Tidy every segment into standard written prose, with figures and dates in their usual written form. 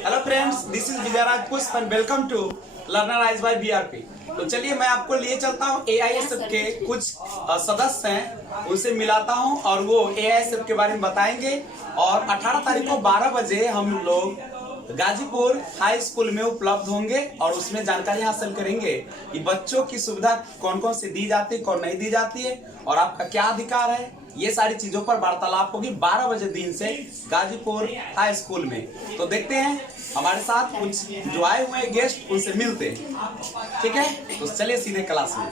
Hello friends, this is Vijayraj Pushp and welcome to Learnrise by BRP. तो चलिए मैं आपको लिए चलता हूँ एआईएसएफ के कुछ सदस्य हैं, उनसे मिलाता हूँ और वो एआईएसएफ के बारे में बताएंगे। और 18 तारीख को 12 बजे हम लोग गाजीपुर हाई स्कूल में उपलब्ध होंगे और उसमें जानकारी हासिल करेंगे कि बच्चों की सुविधा कौन कौन सी दी जाती है, कौन नहीं दी जाती है और आपका क्या अधिकार है। ये सारी चीजों पर वार्तालाप होगी 12 बजे दिन से गाजीपुर हाई स्कूल में। तो देखते हैं हमारे साथ कुछ जो आए हुए गेस्ट, उनसे मिलते हैं। ठीक है, तो चलिए सीधे क्लास में।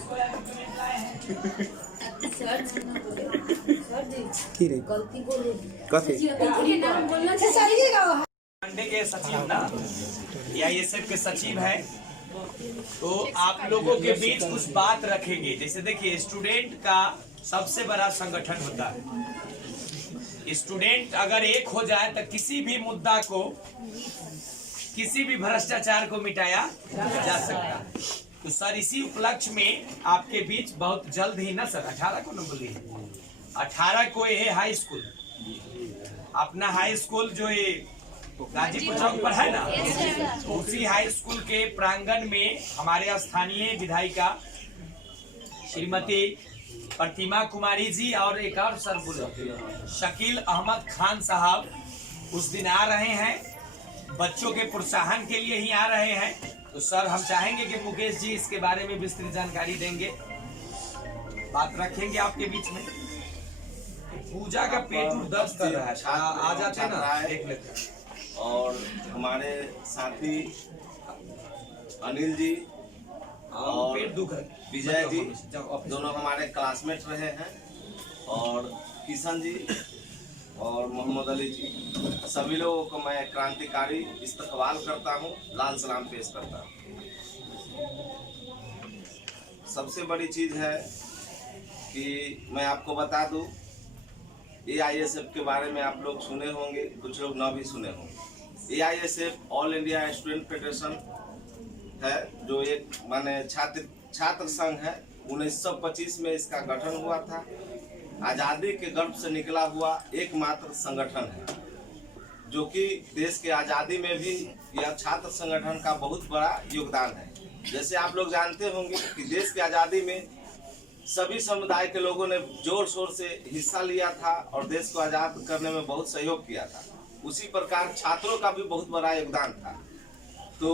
मंडे के सचिव ना, एआईएसएफ के सचिव है, तो आप लोगों के बीच कुछ बात रखेंगे। जैसे देखिए, स्टूडेंट का सबसे बड़ा संगठन होता है। स्टूडेंट अगर एक हो जाए तो किसी भी मुद्दा को, किसी भी भ्रष्टाचार को मिटाया जा सकता है। तो सर, इसी उपलक्ष्य में आपके बीच बहुत जल्द ही ना सर 18 को न बोलिए, 18 को ये हाई स्कूल, अपना हाई स्कूल जो ये गाजीपुर चौक पर है ना, उसी हाई स्कूल के प्रांगण में हमारे स्थानीय विधायिका श्रीमती प्रतिमा कुमारी जी और एक और सर शकील अहमद खान साहब उस दिन आ रहे हैं, बच्चों के प्रोत्साहन के लिए ही आ रहे हैं। तो सर, हम चाहेंगे कि मुकेश जी इसके बारे में विस्तृत जानकारी देंगे, बात रखेंगे आपके बीच में। पूजा का पेट दर्द कर रहा है, आ जाते हैं ना, देख लेते हैं। और हमारे साथी अनिल जी और विजय जी दोनों हमारे क्लासमेट रहे हैं, और किशन जी और मोहम्मद अली जी, सभी लोगों को मैं क्रांतिकारी इस्तकबाल करता हूं, लाल सलाम पेश करता हूं। सबसे बड़ी चीज़ है कि मैं आपको बता दूं, एआईएसएफ के बारे में आप लोग सुने होंगे, कुछ लोग ना भी सुने होंगे। AISF all India student federation है, जो एक माने छात्र संघ है। 1925 में इसका गठन हुआ था। आज़ादी के गर्भ से निकला हुआ एकमात्र संगठन है, जो कि देश के आज़ादी में भी यह छात्र संगठन का बहुत बड़ा योगदान है। जैसे आप लोग जानते होंगे कि देश की आज़ादी में सभी समुदाय के लोगों ने जोर शोर से हिस्सा लिया था और देश को आज़ाद करने में बहुत सहयोग किया था। उसी प्रकार छात्रों का भी बहुत बड़ा योगदान था। तो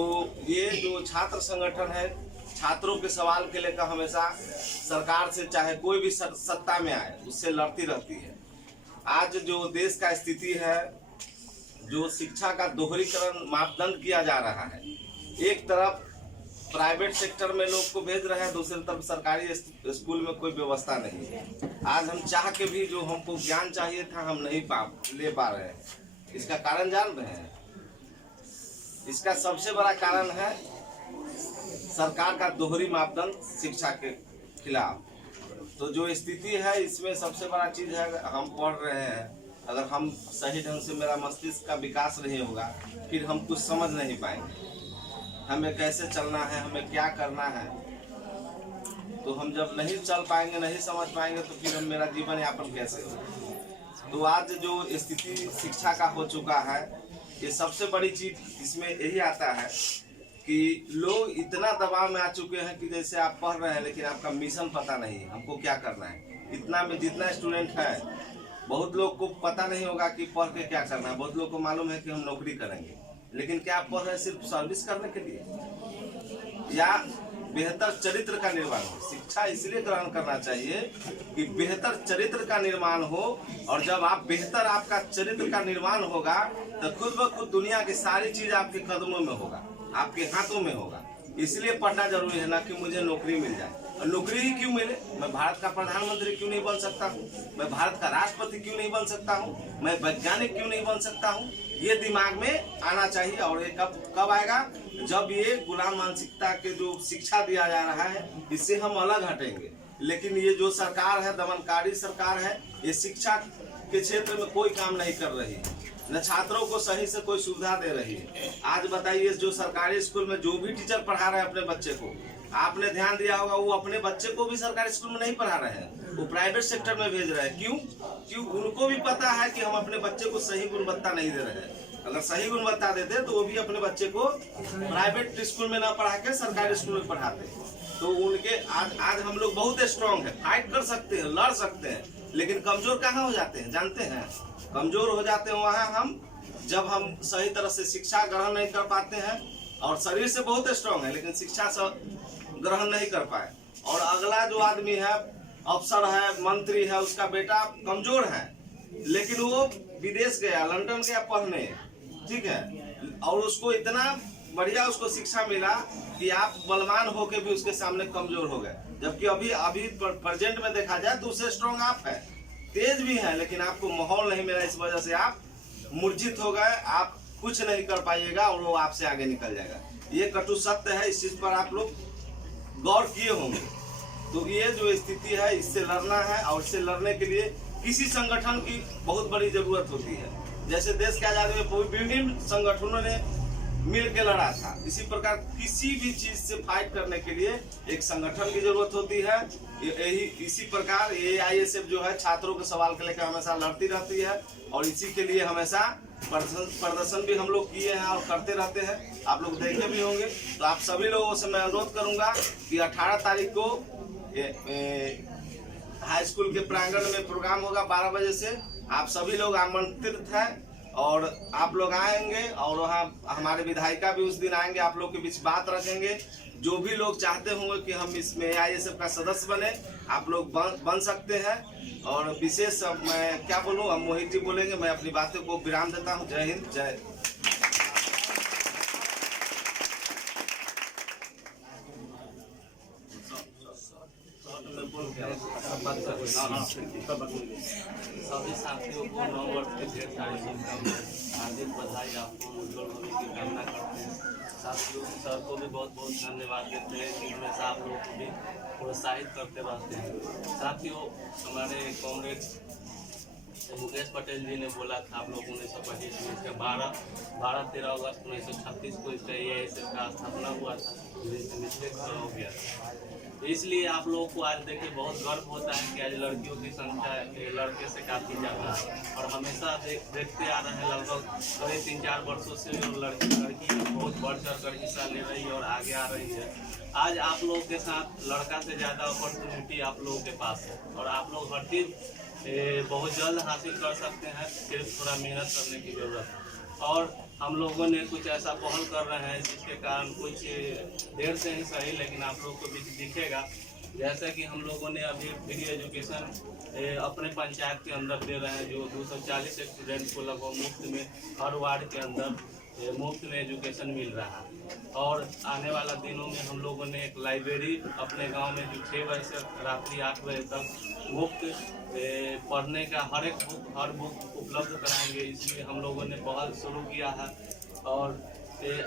ये जो छात्र संगठन है, छात्रों के सवाल के लेकर हमेशा सरकार से, चाहे कोई भी सत्ता में आए, उससे लड़ती रहती है। आज जो देश का स्थिति है, जो शिक्षा का दोहरीकरण मापदंड किया जा रहा है, एक तरफ प्राइवेट सेक्टर में लोग को भेज रहे हैं, दूसरी तरफ सरकारी स्कूल में कोई व्यवस्था नहीं है। आज हम चाह के भी जो हमको ज्ञान चाहिए था, हम नहीं ले पा रहे हैं। इसका कारण जान रहे हैं? इसका सबसे बड़ा कारण है सरकार का दोहरी मापदंड शिक्षा के खिलाफ। तो जो स्थिति है, इसमें सबसे बड़ा चीज़ है, हम पढ़ रहे हैं, अगर हम सही ढंग से, मेरा मस्तिष्क का विकास नहीं होगा, फिर हम कुछ समझ नहीं पाएंगे हमें कैसे चलना है, हमें क्या करना है। तो हम जब नहीं चल पाएंगे, नहीं समझ पाएंगे, तो फिर हम मेरा जीवन यापन कैसे होगा। तो आज जो स्थिति शिक्षा का हो चुका है, ये सबसे बड़ी चीज इसमें यही आता है कि लोग इतना दबाव में आ चुके हैं कि जैसे आप पढ़ रहे हैं, लेकिन आपका मिशन पता नहीं है, हमको क्या करना है। इतना में जितना स्टूडेंट है, बहुत लोग को पता नहीं होगा कि पढ़ के क्या करना है। बहुत लोग को मालूम है कि हम नौकरी करेंगे, लेकिन क्या आप पढ़ रहे हैं सिर्फ सर्विस करने के लिए, या बेहतर चरित्र का निर्माण हो। शिक्षा इसलिए ग्रहण करना चाहिए कि बेहतर चरित्र का निर्माण हो, और जब आप बेहतर आपका चरित्र का निर्माण होगा, तो खुद ब खुद दुनिया की सारी चीज आपके कदमों में होगा, आपके हाथों में होगा। इसलिए पढ़ना जरूरी है, ना कि मुझे नौकरी मिल जाए। और नौकरी ही क्यों मिले? मैं भारत का प्रधानमंत्री क्यों नहीं बन सकता हूँ? मैं भारत का राष्ट्रपति क्यों नहीं बन सकता हूँ? मैं वैज्ञानिक क्यों नहीं बन सकता हूँ? ये दिमाग में आना चाहिए। और ये कब आएगा? जब ये गुलाम मानसिकता के जो शिक्षा दिया जा रहा है, इससे हम अलग हटेंगे। लेकिन ये जो सरकार है, दमनकारी सरकार है, ये शिक्षा के क्षेत्र में कोई काम नहीं कर रही है, न छात्रों को सही से कोई सुविधा दे रही है। आज बताइए, जो सरकारी स्कूल में जो भी टीचर पढ़ा रहे हैं अपने बच्चे को, आपने ध्यान दिया होगा, वो अपने बच्चे को भी सरकारी स्कूल में नहीं पढ़ा रहे हैं, वो प्राइवेट सेक्टर में भेज रहे हैं। क्यों? उनको भी पता है कि हम अपने बच्चे को सही गुणवत्ता नहीं दे रहे हैं। अगर सही गुणवत्ता देते तो वो भी अपने बच्चे को प्राइवेट स्कूल में ना पढ़ा के सरकारी स्कूल में पढ़ाते। तो उनके आज हम लोग बहुत स्ट्रांग है, फाइट कर सकते हैं, लड़ सकते हैं, लेकिन कमजोर कहाँ हो जाते हैं जानते हैं? कमजोर हो जाते हैं वहाँ हम जब हम सही तरह से शिक्षा ग्रहण नहीं कर पाते हैं, और शरीर से बहुत स्ट्रांग है लेकिन शिक्षा से ग्रहण नहीं कर पाए, और अगला जो आदमी है, अफसर है, मंत्री है, उसका बेटा कमजोर है लेकिन वो विदेश गया, लंदन गया पढ़ने, ठीक है, और उसको इतना बढ़िया उसको शिक्षा मिला कि आप बलवान होके भी उसके सामने कमजोर हो गए। जबकि अभी प्रेजेंट में देखा जाए तो उससे स्ट्रांग आप है, तेज भी है, लेकिन आपको माहौल नहीं मिला, इस वजह से आप मूर्छित हो गए, आप कुछ नहीं कर पाइएगा और वो आपसे आगे निकल जाएगा। ये कटु सत्य है, इस चीज पर आप लोग गौर किए होंगे। तो ये जो स्थिति है इससे लड़ना है, और इससे लड़ने के लिए किसी संगठन की बहुत बड़ी जरूरत होती है। जैसे देश की आजादी में विभिन्न संगठनों ने मिल के लड़ा था, इसी प्रकार किसी भी चीज से फाइट करने के लिए एक संगठन की जरूरत होती है। यही इसी प्रकार AISF जो है छात्रों के सवाल को लेकर हमेशा लड़ती रहती है, और इसी के लिए हमेशा प्रदर्शन भी हम लोग किए हैं और करते रहते हैं, आप लोग देखे भी होंगे। तो आप सभी लोगों से मैं अनुरोध करूंगा कि 18 तारीख को हाई स्कूल के प्रांगण में प्रोग्राम होगा 12 बजे से। आप सभी लोग आमंत्रित हैं और आप लोग आएंगे, और वहाँ हमारे विधायिका भी उस दिन आएंगे, आप लोग के बीच बात रखेंगे। जो भी लोग चाहते होंगे कि हम इसमें AISF का सदस्य बने, आप लोग बन सकते हैं। और विशेष मैं क्या बोलूँ, अब मोहित जी बोलेंगे, मैं अपनी बातों को विराम देता हूँ। जय हिंद, जय। सभी साथियों को नव वर्ष के ढेर सारी हार्दिक बधाई, आपको उज्जवल भविष्य की कामना करते हैं। साथियों सर को भी बहुत बहुत धन्यवाद देते हैं कि हमेशा आप लोगों को भी प्रोत्साहित करते रहते हैं। साथियों हमारे कॉमरेड मुकेश पटेल जी ने बोला था, आप लोग 1925 में इसका 12-13 अगस्त 1936 को इसका AISF का स्थापना हुआ था, मिस्टेक हो गया। इसलिए आप लोगों को आज देखिए बहुत गर्व होता है कि आज लड़कियों की संख्या लड़के से काफ़ी ज़्यादा है, और हमेशा देखते आ रहे हैं लगभग करीब 3-4 वर्षों से लड़की बहुत बढ़ चढ़ कर हिस्सा ले रही है और आगे आ रही है। आज आप लोगों के साथ लड़का से ज़्यादा अपॉर्चुनिटी आप लोगों के पास है, और आप लोग हर चीज़ बहुत जल्द हासिल कर सकते हैं, सिर्फ थोड़ा मेहनत करने की ज़रूरत है। और हम लोगों ने कुछ ऐसा पहल कर रहे हैं जिसके कारण कुछ देर से ही सही, लेकिन आप लोग को भी दिखेगा। जैसा कि हम लोगों ने अभी फ्री एजुकेशन अपने पंचायत के अंदर दे रहे हैं, जो 240 स्टूडेंट को लगभग मुफ्त में हर वार्ड के अंदर मुफ्त में एजुकेशन मिल रहा है। और आने वाला दिनों में हम लोगों ने एक लाइब्रेरी अपने गांव में जो 6 बजे से रात्रि 8 बजे तक मुफ्त पढ़ने का हर बुक उपलब्ध कराएंगे। इसलिए हम लोगों ने पहल शुरू किया है, और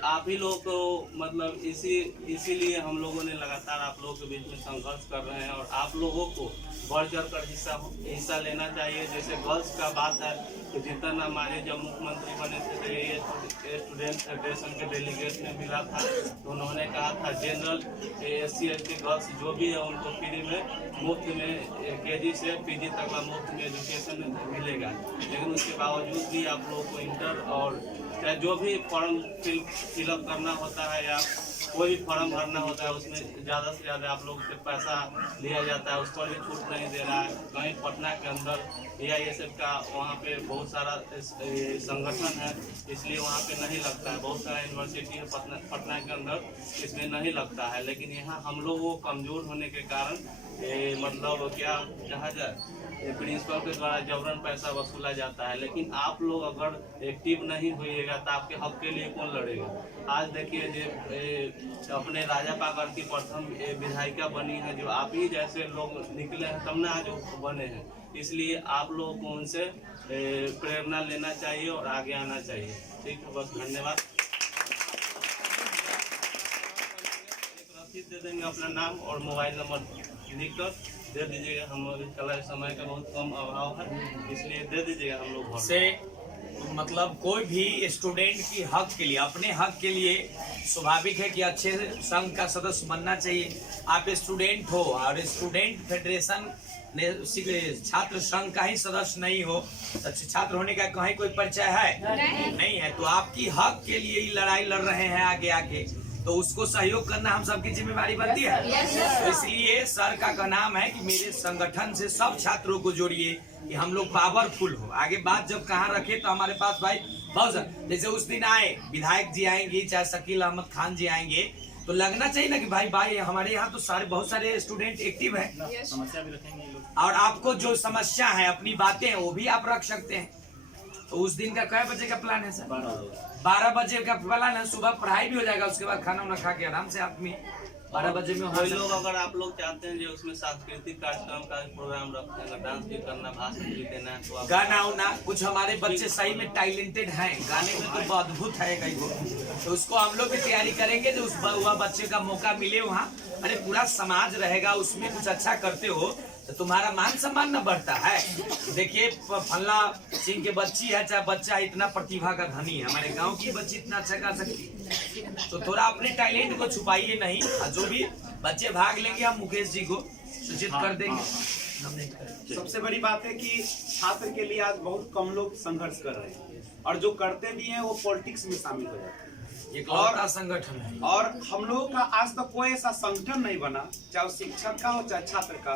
आप ही लोग को मतलब इसीलिए हम लोगों ने लगातार आप लोगों के बीच में संघर्ष कर रहे हैं, और आप लोगों को बढ़ चढ़ कर हिस्सा लेना चाहिए। जैसे गर्ल्स का बात है तो जीतन हमारे जब मुख्यमंत्री बने थे तो ये स्टूडेंट फेडरेशन के डेलीगेट में मिला था, तो उन्होंने कहा था जनरल SC/ST गर्ल्स जो भी है उनको फ्री में मुफ्त में KG से PG तक का मुफ्त में एजुकेशन मिलेगा। लेकिन उसके बावजूद भी आप लोगों को इंटर और जो भी फॉर्म फिलअप करना होता है या कोई भी फॉर्म भरना होता है उसमें ज़्यादा से ज़्यादा आप लोग से पैसा लिया जाता है, उस पर भी छूट नहीं दे रहा है। कहीं पटना के अंदर AISF का वहाँ पे बहुत सारा संगठन है, इसलिए वहाँ पे नहीं लगता है। बहुत सारा यूनिवर्सिटी है पटना के अंदर, इसमें नहीं लगता है। लेकिन यहाँ हम लोग वो कमज़ोर होने के कारण मतलब क्या कहा जाए, प्रिंसिपल के द्वारा जबरन पैसा वसूला जाता है। लेकिन आप लोग अगर एक्टिव नहीं होइएगा तो आपके हक के लिए कौन लड़ेगा। आज देखिए जो अपने राजा पाकर की प्रथम विधायिका बनी है, जो आप ही जैसे लोग निकले हैं तब ना आज बने हैं। इसलिए आप लोगों को उनसे प्रेरणा लेना चाहिए और आगे आना चाहिए। ठीक है, बस धन्यवाद। एक रसीद दे देंगे, अपना नाम और मोबाइल नंबर लिख कर दे दीजिएगा। हम कल समय का बहुत कम अभाव है, इसलिए दे दीजिएगा। हम लोग से मतलब कोई भी स्टूडेंट की हक के लिए, अपने हक के लिए स्वाभाविक है कि अच्छे संघ का सदस्य बनना चाहिए। आप स्टूडेंट हो और स्टूडेंट फेडरेशन छात्र संघ का ही सदस्य नहीं हो तो छात्र होने का कहीं कोई परिचय है? नहीं है। तो आपकी हक के लिए ही लड़ाई लड़ रहे हैं आगे आके, तो उसको सहयोग करना हम सबकी जिम्मेवारी बनती है। तो इसलिए सर का नाम है कि मेरे संगठन से सब छात्रों को जोड़िए कि हम लोग पावरफुल हो। आगे बात जब कहाँ रखे तो हमारे पास भाई बहुत, जैसे उस दिन आए विधायक जी आएंगे, चाहे शकील अहमद खान जी आएंगे, तो लगना चाहिए ना कि भाई हमारे यहाँ तो बहुत सारे स्टूडेंट एक्टिव हैं, समस्या भी रखेंगे लोग, और आपको जो समस्या है अपनी बातें वो भी आप रख सकते हैं। तो उस दिन का कै बजे का प्लान है सर? 12 बजे का प्लान है। सुबह पढ़ाई भी हो जाएगा, उसके बाद खाना वाना खा के आराम से आदमी 12 बजे में कोई लोग अगर आप लोग चाहते हैं जो उसमें सांस्कृतिक कार्यक्रम का प्रोग्राम रखते हैं, डांस भी करना, भाषण भी देना है, तो आप गाना उना, कुछ हमारे बच्चे सही में टैलेंटेड हैं, गाने में तो अद्भुत है कई को, तो उसको हम लोग भी तैयारी करेंगे जो वह बच्चे का मौका मिले वहाँ। अरे पूरा समाज रहेगा, उसमें कुछ अच्छा करते हो तो तुम्हारा मान सम्मान न बढ़ता है। देखिए फल्ला सिंह के बच्ची है, चाहे बच्चा इतना प्रतिभा का धनी है, हमारे गांव की बच्ची इतना अच्छा गा सकती है, तो थोड़ा अपने टैलेंट को छुपाइए नहीं। जो भी बच्चे भाग लेंगे हम मुकेश जी को सूचित कर देंगे। सबसे बड़ी बात है कि छात्र के लिए आज बहुत कम लोग संघर्ष कर रहे हैं, और जो करते भी हैं वो पॉलिटिक्स में शामिल हो जाते हैं। एक और संगठन है, और हम लोगों का आज तक कोई ऐसा संगठन नहीं बना, चाहे वो शिक्षक का हो चाहे छात्र का,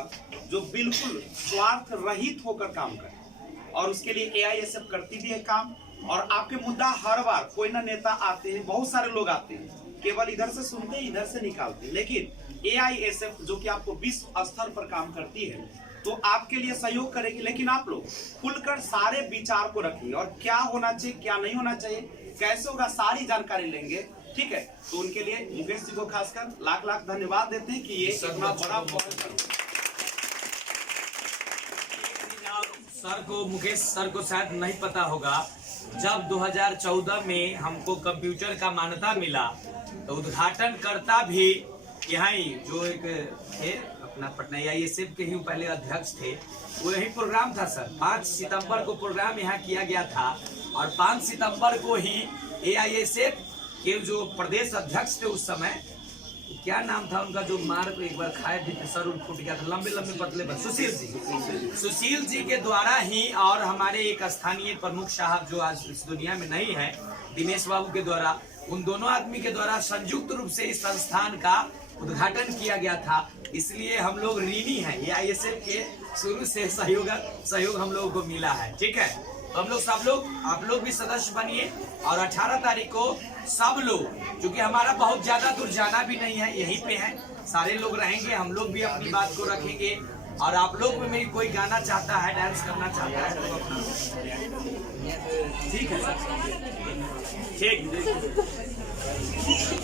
जो बिल्कुल स्वार्थ रहित होकर काम करे। और उसके लिए एआईएसएफ करती भी है काम। और आपके मुद्दा हर बार कोई ना नेता आते हैं, बहुत सारे लोग आते हैं, केवल इधर से सुनते हैं इधर से निकालते हैं, लेकिन एआईएसएफ जो कि आपको विश्व स्तर पर काम करती है तो आपके लिए सहयोग करेगी। लेकिन आप लोग खुलकर सारे विचार को रखेंगे और क्या होना चाहिए क्या नहीं होना चाहिए, कैसे होगा, सारी जानकारी लेंगे, ठीक है। तो उनके लिए मुकेश जी को खासकर लाख लाख धन्यवाद देते हैं कि ये इतना बड़ा सर को, मुकेश सर को शायद नहीं पता होगा, जब 2014 में हमको कंप्यूटर का मान्यता मिला तो उद्घाटनकर्ता भी यहाँ ही जो एक थे अपना पटना एआईएसएफ के ही पहले अध्यक्ष थे, वो यही प्रोग्राम था सर। 5 सितंबर को प्रोग्राम यहाँ किया गया था और 5 सितंबर को ही एआईएसएफ के जो प्रदेश अध्यक्ष थे उस समय, क्या नाम था उनका, जो मार को एक बार खाए थे, सर फूट गया था, लंबे लंबे पतले पर, सुशील जी के द्वारा ही, और हमारे एक स्थानीय प्रमुख साहब जो आज इस दुनिया में नहीं है, दिनेश बाबू के द्वारा, उन दोनों आदमी के द्वारा संयुक्त रूप से इस संस्थान का उद्घाटन किया गया था। इसलिए हम लोग ऋणी हैं, एआईएसएफ के शुरू से सहयोग हम लोगों को मिला है, ठीक है। तो हम लोग सब लोग, आप लोग भी सदस्य बनिए, और 18 तारीख को सब लोग, क्योंकि हमारा बहुत ज्यादा दूर जाना भी नहीं है, यहीं पे है, सारे लोग रहेंगे, हम लोग भी अपनी बात को रखेंगे। और आप लोग में भी कोई गाना चाहता है, डांस करना चाहता है तो अपना, ठीक है सर, ठीक।